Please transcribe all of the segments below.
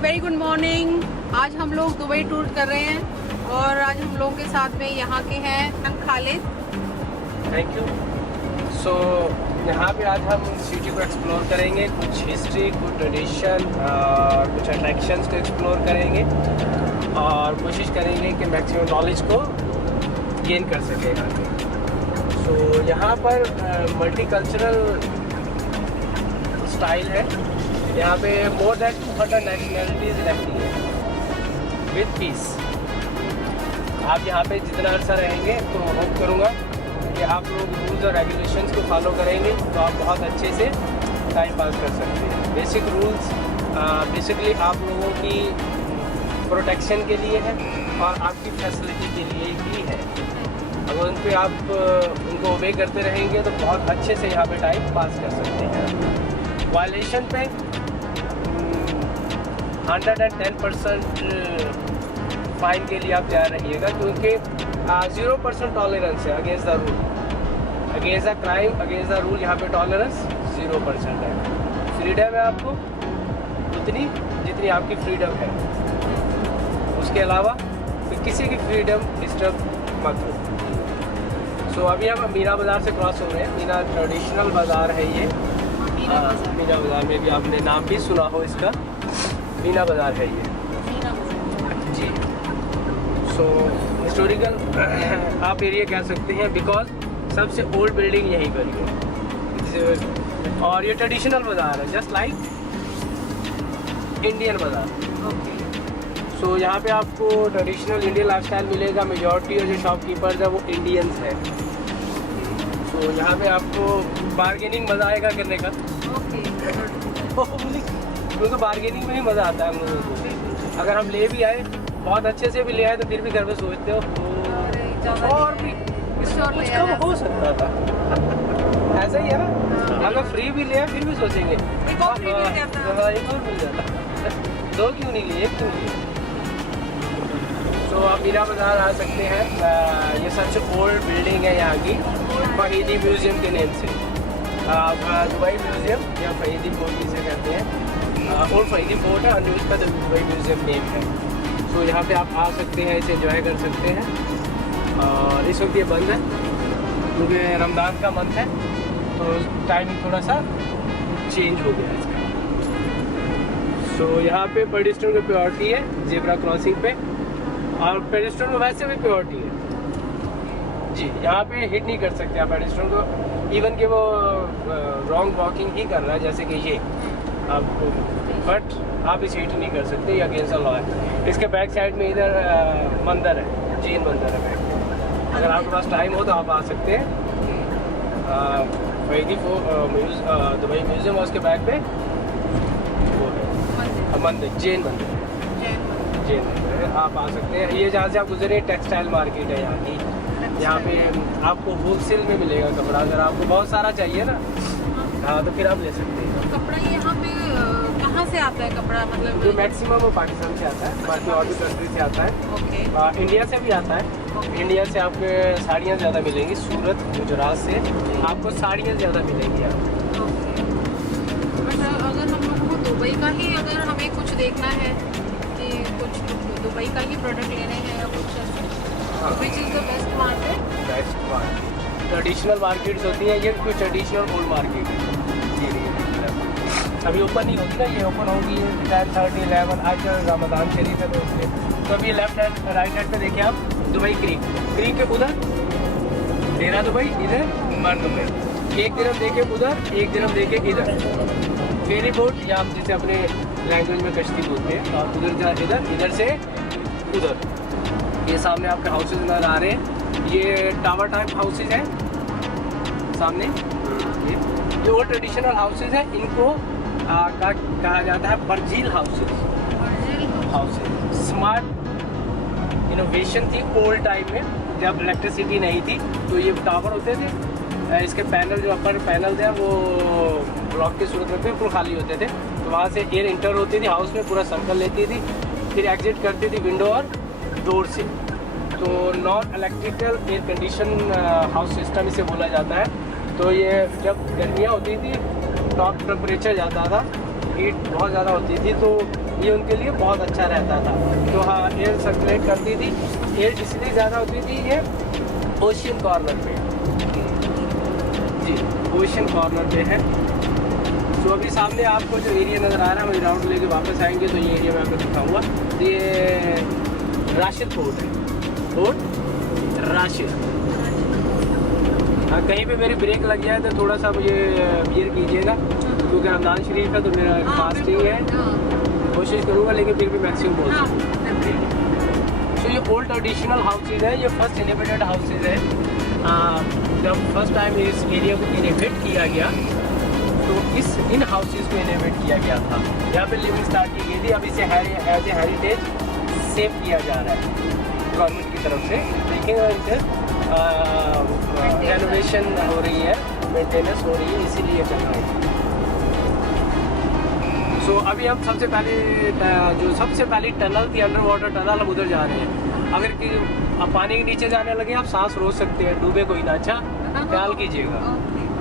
Very good morning. आज हम लोग दुबई टूर कर रहे हैं और आज हम लोगों के साथ में यहाँ के हैं खालिद। Thank you. सो यहाँ पे आज हम सिटी को एक्सप्लोर करेंगे, कुछ हिस्ट्री, कुछ ट्रेडिशन, कुछ अट्रैक्शंस को एक्सप्लोर करेंगे और कोशिश करेंगे कि मैक्सिमम नॉलेज को गेन कर सकें यहाँ पे। सो यहाँ पर मल्टीकल्चरल स्टाइल है। यहाँ पे मोर देन 200 नेशनलिटीज़ रहती हैं विद पीस। आप यहाँ पे जितना अर्सा रहेंगे तो होप करूँगा कि आप लोग रूल्स और रेगुलेशंस को फॉलो करेंगे तो आप बहुत अच्छे से टाइम पास कर सकते हैं। बेसिक रूल्स बेसिकली आप लोगों की प्रोटेक्शन के लिए है और आपकी फैसिलिटी के लिए ही है। अगर उन पर आप उनको ओबे करते रहेंगे तो बहुत अच्छे से यहाँ पे टाइम पास कर सकते हैं। वायलेशन पे 110% फाइन के लिए आप तैयार रहिएगा, क्योंकि 0% टॉलरेंस है against the rule, against the crime, against the rule. यहाँ पे टॉलरेंस 0% है। फ्रीडम है आपको उतनी जितनी आपकी फ्रीडम है, उसके अलावा तो किसी की फ्रीडम डिस्टर्ब मत हो। सो अभी हम मीना बाज़ार से क्रॉस हो रहे हैं। मीना ट्रेडिशनल बाज़ार है ये। मीना बाज़ार में भी आपने नाम भी सुना हो इसका, मीना बाज़ार है ये जी। सो हिस्टोरिकल आप एरिया कह सकते हैं, बिकॉज सबसे ओल्ड बिल्डिंग यहीं पर है और ये ट्रेडिशनल बाज़ार है, जस्ट लाइक इंडियन बाज़ार। सो यहाँ पे आपको ट्रेडिशनल इंडियन लाइफस्टाइल मिलेगा। मेजॉरिटी जो शॉपकीपर्स है वो इंडियंस है। तो यहाँ पे आपको बार्गेनिंग मज़ा आएगा करने का, क्योंकि बार्गेनिंग में ही मज़ा आता है हम लोगों को। अगर हम ले भी आए, बहुत अच्छे से भी ले आए, तो फिर भी घर में सोचते हो और भी कुछ कम हो सकता था। ऐसा ही है ना, अगर फ्री भी ले आए फिर भी सोचेंगे एक और मिल जाता, दो क्यों नहीं लिए, एक क्यों लिए। तो आप मीना बाज़ार आ सकते हैं। ये सबसे ओल्ड बिल्डिंग है यहाँ की, फहीदी म्यूज़ियम के नेम से। दुबई म्यूज़ियम या फहीदी फोर्ट जिसे कहते हैं, ओल्ड फहीदी फोर्ट है, अन्य उसका दुबई म्यूज़ियम नेम है। तो यहाँ पे आप आ सकते हैं, इसे एंजॉय कर सकते हैं। और इस वक्त ये बंद है क्योंकि रमज़ान का मंथ है, तो टाइमिंग थोड़ा सा चेंज हो गया इसका। सो यहाँ पे पेडिस्ट्रियन की प्रायोरिटी है जेब्रा क्रॉसिंग पे, और पेडिस्ट्रियन में वैसे भी प्रायोरिटी है जी। यहाँ पे हिट नहीं कर सकते आप पेडिस्ट्रियन को, इवन कि वो रॉन्ग वॉकिंग ही कर रहा है, जैसे कि ये आपको, बट आप इसे हिट नहीं कर सकते, ये अगेंस्ट द लॉ है। इसके बैक साइड में इधर मंदिर है, जैन मंदिर है बैक। अगर आपके पास टाइम हो तो आप आ सकते हैं। फहीदी दुबई म्यूज़ियम और उसके बैक पे वो है मंदिर, जैन मंदिर, जैन मंदिर है। आप आ सकते हैं। ये जहाँ से आप गुजरे टेक्सटाइल मार्केट है यहाँ की। यहाँ पे आपको होलसेल में मिलेगा कपड़ा, अगर आपको बहुत सारा चाहिए ना, हाँ, तो फिर आप ले सकते हैं। तो कपड़ा यहाँ पे कहाँ से आता है कपड़ा, मतलब जो मैक्सिमम वो पाकिस्तान से आता है, बाकी और भी कंट्री से आता है। ओके। इंडिया से भी आता है। इंडिया से आपको साड़ियाँ ज़्यादा मिलेंगी, सूरत गुजरात से आपको साड़ियाँ ज़्यादा मिलेंगी यहाँ। बट अगर हम लोगों को दुबई का ही, अगर हमें कुछ देखना है कि कुछ दुबई का ही प्रोडक्ट लेने हैं या कुछ, which is the best market? Best market traditional markets होती हैं, ये कोई ट्रेडिशनल ओल्ड मार्केट है। अभी ओपन नहीं होती ना, ये ओपन होगी 10:30 11। आज रमज़ान शरीफ है तो इसलिए। तो अभी लेफ्ट हैंड राइट हैंड पे देखिए आप दुबई क्रीक, क्रीक के उधर डेरा दुबई, इधर मर दुबई। एक दिरहम देके उधर, एक दिरहम देके इधर। फेरी बोट या आप जिसे अपने लैंग्वेज में कश्ती बोलते हैं, और उधर जा इधर, इधर से उधर। ये सामने आपके हाउसेज नजर आ रहे हैं, ये टावर टाइप हाउसेज हैं सामने। ये वो ट्रेडिशनल हाउसेज हैं, इनको कहा जाता है बर्जील हाउसेज। स्मार्ट इनोवेशन थी ओल्ड टाइम में, जब इलेक्ट्रिसिटी नहीं थी, तो ये टावर होते थे। इसके पैनल, जो अपर पैनल थे, वो ब्लॉक की सूरत में बिल्कुल खाली होते थे, तो वहाँ से एयर इंटर होती थी हाउस में, पूरा सर्कल लेती थी, फिर एग्जिट करती थी विंडो और डोर से। तो non electrical air condition house system इसे बोला जाता है। तो ये जब गर्मियाँ होती थी टॉप टेम्परेचर जाता था हीट बहुत ज़्यादा होती थी, तो ये उनके लिए बहुत अच्छा रहता था। तो हाँ, एयर सर्कुलेट करती थी। एयर इसलिए ज़्यादा होती थी ये ओशियन कॉर्नर पे जी, ओशियन कॉर्नर पे है। तो अभी सामने आपको जो एरिया नज़र आ रहा है, वही राउंड लेके वापस आएंगे तो ये एरिया मैं आपको दिखाऊंगा। ये राशिद पोर्ट है, पोर्ट राशिद। हाँ, कहीं पे मेरी ब्रेक लग जाए तो थोड़ा सा मुझे बियर कीजिएगा, क्योंकि रमज़ान शरीफ है तो मेरा फास्टिंग है, कोशिश करूँगा लेकिन फिर भी मैक्सिमम बोल सकूँ। तो ये ओल्ड ट्रेडिशनल हाउसेज है, ये फर्स्ट इनहेबिटेड हाउसेज है। जब फर्स्ट टाइम इस एरिया को इनहेबिट किया गया तो इन हाउसेज को इनहेबिट किया गया था, यहाँ पे लिविंग स्टार्ट की गई थी। अब इसे एज ए हेरिटेज सेव किया जा रहा है गवर्नमेंट की तरफ से। देखेंगे इसे रेनोवेशन हो रही है, मेंटेनेंस हो रही है, इसीलिए चल रहा है। सो अभी हम सबसे पहली टनल थी, अंडर वाटर टनल, हम उधर जा रहे हैं। अगर कि आप पानी के नीचे जाने लगे आप सांस रोक सकते हैं, डूबे कोई ना, अच्छा ख्याल कीजिएगा।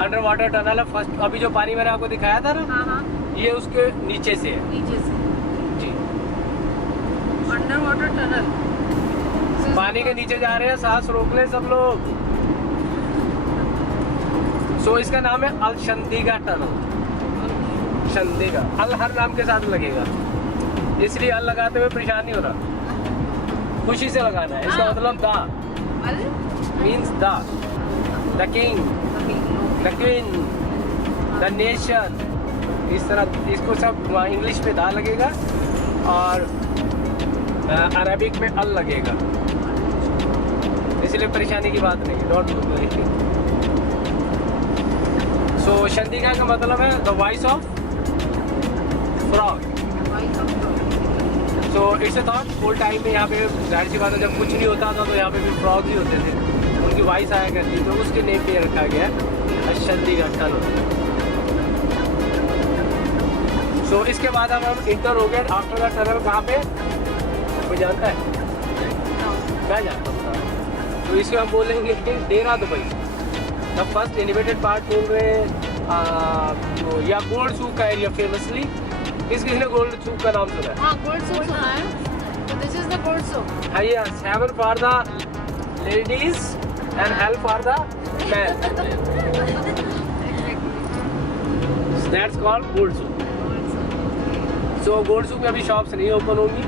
अंडर वाटर टनल है फर्स्ट। अभी जो पानी मैंने आपको दिखाया था ना, ये उसके नीचे से है, नीचे से जी, अंडर वाटर टनल। पानी के नीचे जा रहे हैं, सांस रोक ले सब लोग। सो इसका नाम है अल शंदीगा टनल। शंदीगा अल हर नाम के साथ लगेगा, इसलिए अल लगाते हुए परेशानी हो रहा, खुशी से लगाना है। इसका मतलब दा means the king, the queen, the nation, इस तरह इसको सब इंग्लिश में दा लगेगा और अरबिक में अल लगेगा, इसलिए परेशानी की बात नहीं, डोंट वरी। सो शंदीगा का मतलब है the voice of frog. So it's a thought, old time में यहाँ पे जाहिर सी बात है जब कुछ नहीं होता था तो यहाँ पे भी फ्रॉग ही होते थे, उनकी वॉइस आया करती, तो उसके नेम पे रखा गया शंदीगा टनल। सो इसके बाद हम इंटर हो गए आफ्टर द टनल। कहाँ पे कोई जानता है? क्या जानता हूँ? तो इसको हम बोलेंगे Deira Dubai. The first innovated part बोल रहे हैं, या गोल्ड सूक का एरिया फेमसली। किसी ने गोल्ड सूक का नाम सुना है? हाँ, गोल्ड सूक सुना है। तो this is the gold souk. हाँ, ये 7 for the ladies and help for the man, that's called gold souk. So gold souk में अभी शॉप्स नहीं ओपन होंगी,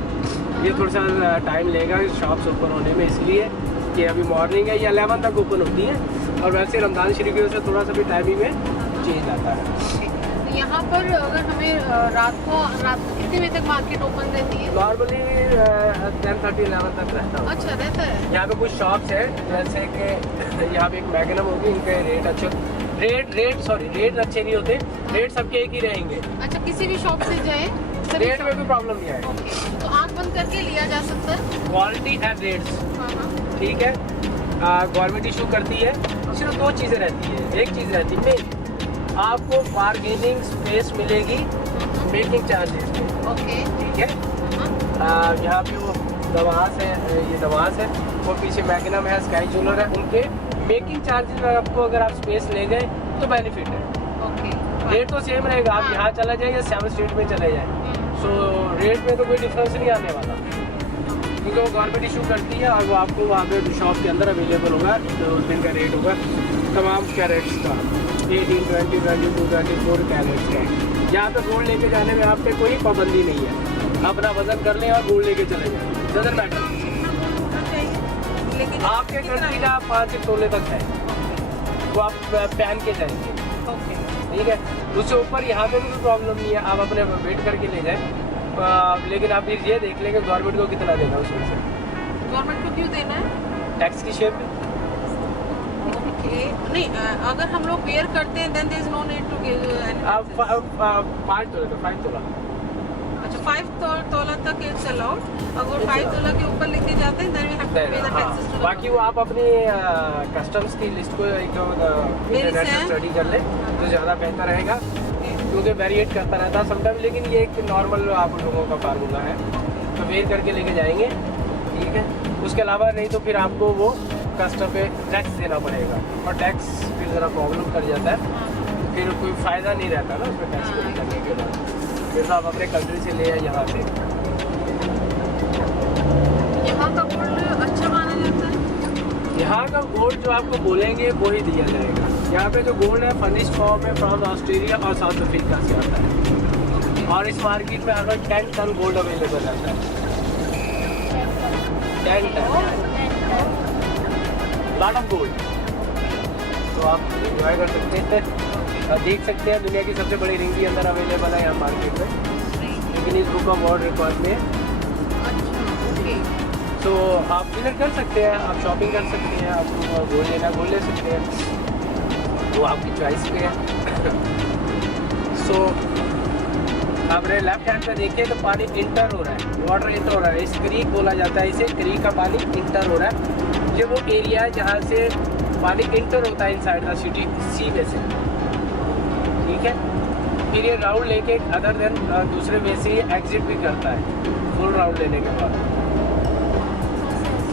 ये थोड़ा सा टाइम लेगा शॉप्स ओपन होने में, इसलिए कि अभी मॉर्निंग है, ये 11 तक ओपन होती है, और वैसे रमज़ान शरीफ की वजह से थोड़ा सा भी टाइमिंग में चेंज आता है। यहाँ पर अगर हमें रात को कितने बजे तक मार्केट ओपन रहती है? नॉर्मली 10:30-11 तक रहता है। अच्छा, रहता है। यहाँ पे कुछ शॉप्स है, जैसे कि यहाँ पे एक मैग्नम होगी, इनके रेट अच्छे, रेट अच्छे नहीं होते, रेट सबके एक ही रहेंगे। अच्छा, किसी भी शॉप से जाए रेट में भी प्रॉब्लम नहीं आएगी। ओके, तो आँख बंद करके लिया जा सकता है। क्वालिटी एंड रेट्स, ठीक है। गवर्नमेंट इशू करती है, सिर्फ 2 चीज़ें रहती है। एक चीज़ रहती है मेन, आपको बार्गेनिंग स्पेस मिलेगी मेकिंग चार्जेस में, ओके, ठीक है। यहाँ पे वो नवाज है, ये नवाज है, वो पीछे मैग्नम है, स्काई ज्वेलर है, उनके मेकिंग चार्जेस में आपको अगर आप स्पेस ले गए तो बेनिफिट है। ओके, रेट तो सेम रहेगा, आप यहाँ चला जाए या 7 स्ट्रीट में चले जाए, सो रेट में तो कोई डिफरेंस नहीं आने वाला, क्योंकि वो गवर्नमेंट इशू करती है और वो आपको वहाँ पे शॉप के अंदर अवेलेबल होगा, तो उस दिन का रेट होगा तमाम कैरेट्स का, 18, 20, 22, 24 कैरेट्स का। यहाँ पे गोल्ड लेके जाने में आप पे कोई पाबंदी नहीं है, अपना वजन कर लें और गोल्ड लेके चले जाएँ, डजंट मैटर। लेकिन आपके कंट्री का 5 तोले तक है, वो आप पहन के जाएंगे, ठीक है। उससे ऊपर यहाँ पे भी कोई प्रॉब्लम नहीं है, आप अपने वेट करके ले जाएं, लेकिन आप फिर ये देख लेंगे गवर्नमेंट को कितना देना है उसमें से। गवर्नमेंट को क्यों देना है? टैक्स की शेप में। ओके, नहीं, अगर हम लोग वेयर करते हैं then there is no need to give any. 5 तोला, 5 तोला। अच्छा, 5 तोला तक इट्स अलाउड। अगर 5 तोला के ऊपर लेके जाते हैं देन वी हैव टू पे द टैक्सेस टू। बाकी वो आप अपनी कस्टम्स की लिस्ट को एक इंटरनेट से स्टडी कर ले तो ज़्यादा बेहतर रहेगा, क्योंकि वेरिएट करता रहता है समटाइम, लेकिन ये एक नॉर्मल आप लोगों का फार्मूला है, तो वेयर करके लेके जाएंगे, ठीक है। उसके अलावा नहीं तो फिर आपको वो कस्टम पे टैक्स देना पड़ेगा, और टैक्स फिर ज़रा प्रॉब्लम कर जाता है, फिर कोई फ़ायदा नहीं रहता ना उसमें टैक्स पे करने के बाद। जैसा आप अपने कंट्री से ले आए यहाँ पे। यहाँ का गोल्ड अच्छा माना जाता है? यहाँ का गोल्ड जो आपको बोलेंगे वो ही दिया जाएगा। यहाँ पे जो गोल्ड है फर्निश्ड फॉर्म में फ्रॉम ऑस्ट्रेलिया और साउथ अफ्रीका से आता है, और इस मार्केट में अगर 10 टन गोल्ड अवेलेबल रहता है। 10 टन लॉट ऑफ गोल्ड। तो आप एंजॉय कर सकते हैं और देख सकते हैं दुनिया की सबसे बड़ी रिंग भी अंदर अवेलेबल है यहाँ मार्केट में, लेकिन इस बुक ऑफ वर्ल्ड रिकॉर्ड में। तो आप विजिट कर सकते हैं, आप शॉपिंग कर सकते हैं, आपको गोल्ड लेना गोल्ड ले सकते हैं, वो आपकी चॉइस पे है। सो आप लेफ्ट हैंड पे देखिए तो पानी इंटर हो रहा है, वाटर इंटर हो रहा है। इस क्रीक बोला जाता है इसे, क्रीक का पानी इंटर हो रहा है। ये वो एरिया है जहाँ से पानी इंटर होता है इनसाइड द सिटी सी वे से, ठीक है। फिर ये राउंड लेके अदर देन दूसरे वे से ये एग्जिट भी करता है फुल राउंड लेने के बाद।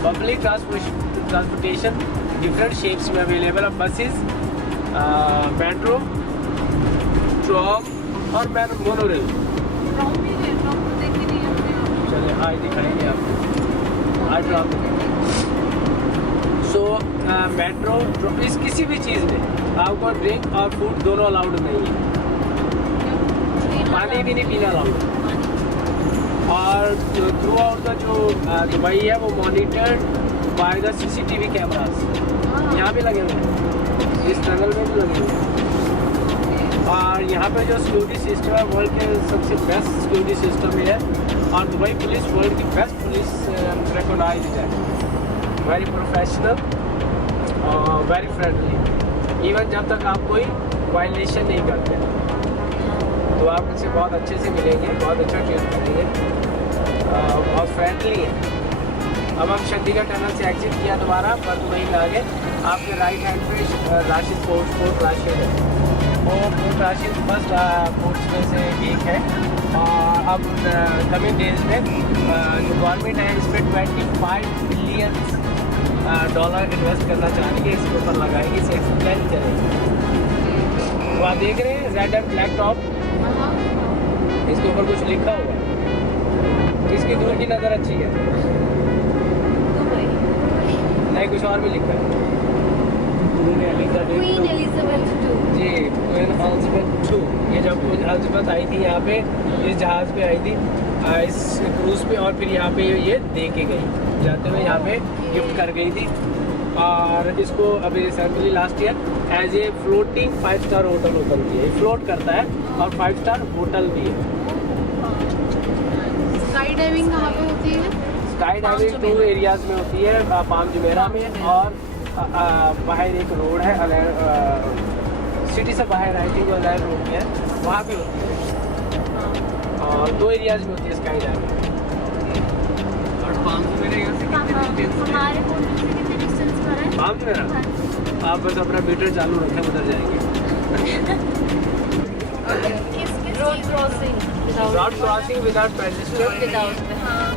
पब्लिक ट्रांसपोर्टेशन डिफरेंट शेप्स में अवेलेबल है, बसेस, मेट्रो, ट्रॉम और मोनोरेल। चलिए आज दिखाएंगे आपको, आज ट्रॉम सो मेट्रो इस किसी भी चीज़ में आपको ड्रिंक और फूड दोनों अलाउड नहीं है, पानी भी नहीं पीना अलाउड। और थ्रू आउट का जो दुबई है वो monitored by the CCTV cameras यहाँ पे लगे हुए हैं, इस टनल में भी लगे हुए हैं। और यहाँ पे जो सिक्योरिटी सिस्टम है वर्ल्ड के सबसे बेस्ट सिक्योरिटी सिस्टम है, और दुबई पुलिस वर्ल्ड की बेस्ट पुलिस रिकॉग्नाइज है। वेरी प्रोफेशनल और वेरी फ्रेंडली, इवन जब तक आप कोई वायलेशन नहीं करते तो आप इनसे बहुत अच्छे से मिलेंगे, बहुत अच्छा ट्रीट करेंगे, बहुत फ्रेंडली है। अब हम चंडीगढ़ टनल से एग्जिट किया दोबारा पर दुबई में आगे, आपके राइट हैंड पे राशिद पोर्ट राशिद है, और पोर्ट राशिद फर्स्ट पोर्ट्स में से एक है। और अब कमिंग डेज में जो गवर्नमेंट है इस पर $25 बिलियन इन्वेस्ट करना चाह रही है, इसके ऊपर लगाएंगे, इसे एक्सप्लेन करेंगे। तो आप देख रहे हैं रेड एंड ब्लैक टॉप, इसके ऊपर कुछ लिखा हुआ है, इसकी दूर की नज़र अच्छी है, नहीं कुछ और भी लिखा है। क्वीन एलिजाबेथ जी, क्वीन एलिजाबेथ 2। ये जब क्वीन एलिजाबेथ आई थी यहाँ पे, इस जहाज़ पे आई थी, इस क्रूज़ पे, और फिर यहाँ पे ये दे के गई, जाते हुए यहाँ पे गिफ्ट कर गई थी। और इसको अभी recently last year as a floating 5 star hotel open किया है, फ्लोट करता है और 5 स्टार होटल भी है। स्काई डाइविंग कहाँ पे होती है? स्काई डाइविंग 2 एरियाज में होती है, पाम जुमेरा में, और बाहर एक रोड है सिटी से बाहर आई थी जो अलैर रोड है, वहाँ पे होती है। और 2 एरियाज में होती है स्काई डाइविंग। और पाम जुमेरा यहाँ से हमारे होटल से कितने डिस्टेंस पर है? पाम जुमेरा आप बस अपना मीटर चालू रखें, उधर जाएंगे। Road crossing without register,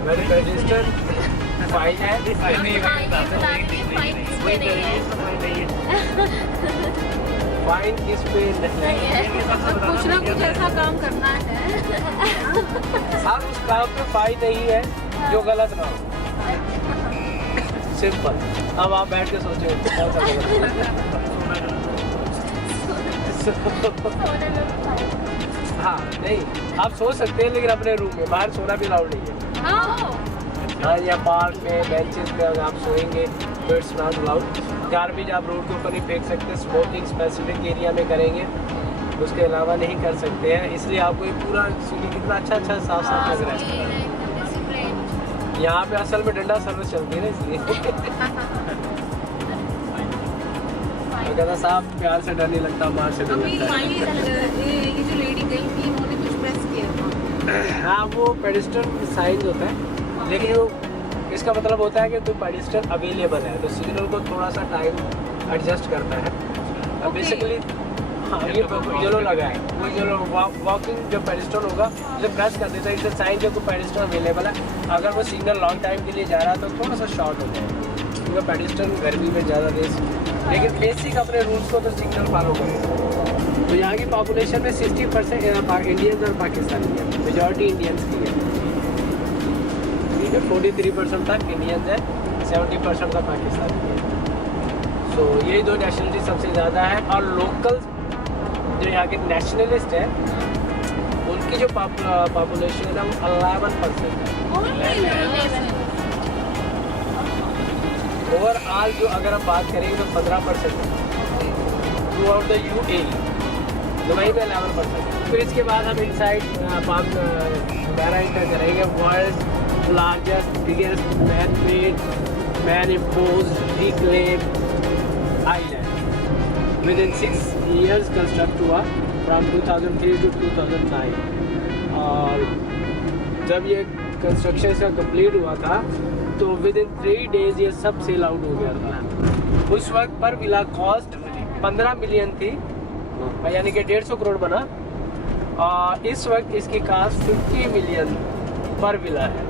very register fine है, फाइन किस पे कुछ ना कुछ ऐसा काम करना है। आप उस काम पे फाइन नहीं है जो गलत ना हो, सिंपल। अब आप बैठ के सोचो कौन सा गलत। हाँ नहीं, आप सो सकते हैं लेकिन अपने रूम में, बाहर सोना भी अलाउड नहीं है। हाँ, या पार्क में बेंचेस पे अगर आप सोएंगे तो इट्स नॉट अलाउड। गार्बेज आप रोड के ऊपर नहीं फेंक सकते, स्मोकिंग स्पेसिफिक एरिया में करेंगे, उसके अलावा नहीं कर सकते हैं। इसलिए आपको ये पूरा सुनिए कितना अच्छा साफ साफ लग रहा है। यहाँ पे असल में डंडा सर्विस चलती है ना, इसलिए कहता साफ प्यार से डर नहीं लगता, मार से डर लगता है। ये जो लेडी गई थी उन्होंने कुछ प्रेस किया। हाँ, वो पेडिस्ट्रियल साइन होता है, लेकिन वो इसका मतलब होता है कि कोई पेडिस्ट्रियल अवेलेबल है, तो सिग्नल को थोड़ा सा टाइम एडजस्ट करता है बेसिकली। हाँ, ये येलो लगा है, वो येलो वॉकिंग जो पेडिस्ट्रियल होगा उसे प्रेस कर देता है, इससे साइन जो कोई पेडिस्ट्रियल अवेलेबल है। अगर वो सिग्नल लॉन्ग टाइम के लिए जा रहा है तो थोड़ा सा शॉर्ट हो जाए, क्योंकि पेडिस्ट्रियल गर्मी में ज़्यादा देर, लेकिन बेसिक अपने रूल्स को तो सिग्नल फॉलो करें। तो यहाँ की पॉपुलेशन में 60% इंडियंस और पाकिस्तानी है, मेजॉरिटी इंडियंस की है। ठीक है, 43% तक इंडियंस है, 70% तक पाकिस्तानी है। तो यही दो नेशनलिटी सबसे ज़्यादा है। और लोकल जो यहाँ के नेशनलिस्ट है उनकी जो पॉपुलेशन है वो 11% है। ओवरऑल जो अगर हम बात करेंगे तो 15% है through out the UAE, Dubai में 11%। फिर इसके बाद हम इनसाइड हमारा इंटर करेंगे world largest biggest man imposed reclaimed island with in 6 years construct हुआ फ्रॉम 2003 to 2009। और जब ये कंस्ट्रक्शन इसका कंप्लीट हुआ था तो विद इन 3 days ये सब सेल आउट हो गया था। उस वक्त पर विला कॉस्ट 15 मिलियन थी, यानी कि 150 करोड़ बना। और इस वक्त इसकी कास्ट 50 मिलियन पर विला है।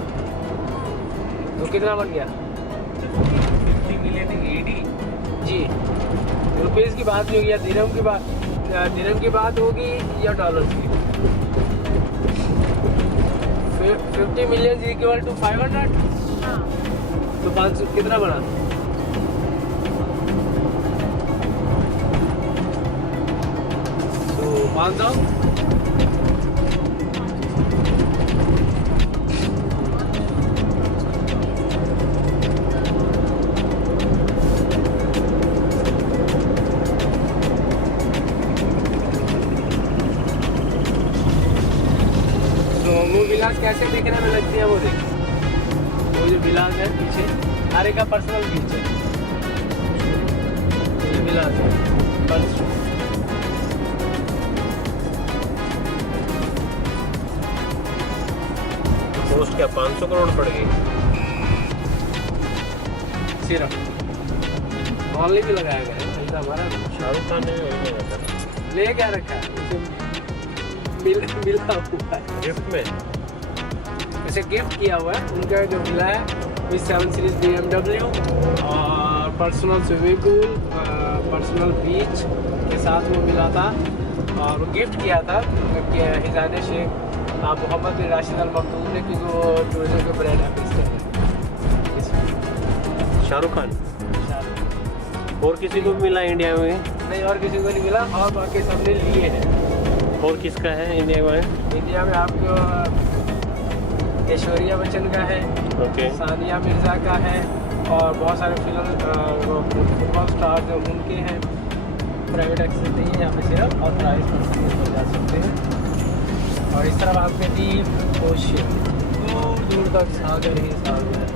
तो कितना बन गया? 50 मिलियन AD जी, रुपीज़ की बात नहीं होगी या दिरहम की बात होगी या डॉलर की। 50 मिलियन इक्वल टू 500। तो 500 कितना बना? तो 500 वो विलास कैसे दिखने में लगती है? वो देखिए, वो जो विलास है पीछे हर एक का पर्सनल बीच है। ये विलास है कॉस्ट क्या 500 करोड़ पड़ गई? सिर्फ ऑनली भी लगाया गया है। ऐसा हमारा शाहरुख खान ने ले क्या रखा है? उसे मिला हुआ है गिफ्ट में। इसे गिफ्ट किया हुआ है। उनका जो मिला है विद 7 सीरीज BMW और पर्सनल स्विमिंग पूल, पर्सनल बीच के साथ वो मिला था। और वो गिफ्ट किया था हिजान शेख मोहम्मद बिन राशिद अल मखदूम ने, क्योंकि वो टूरिज्म के ब्रांड एम्बेसडर है। शाहरुख खान और किसी को भी मिला इंडिया में? नहीं, और किसी को नहीं मिला। और बाकी सबने लिए हैं। और किसका है इंडिया में? इंडिया में आपको ऐश्वर्या बच्चन का है, ओके, सानिया मिर्ज़ा का है, और बहुत सारे फुटबॉल स्टार जो उनके हैं। प्राइवेट एक्सेस नहीं है यहाँ पे, सिर्फ ऑथराइज पर्सन जा सकते हैं। और इस तरफ आपके डीप ओशियन, दूर दूर तक सागर ही सागर है।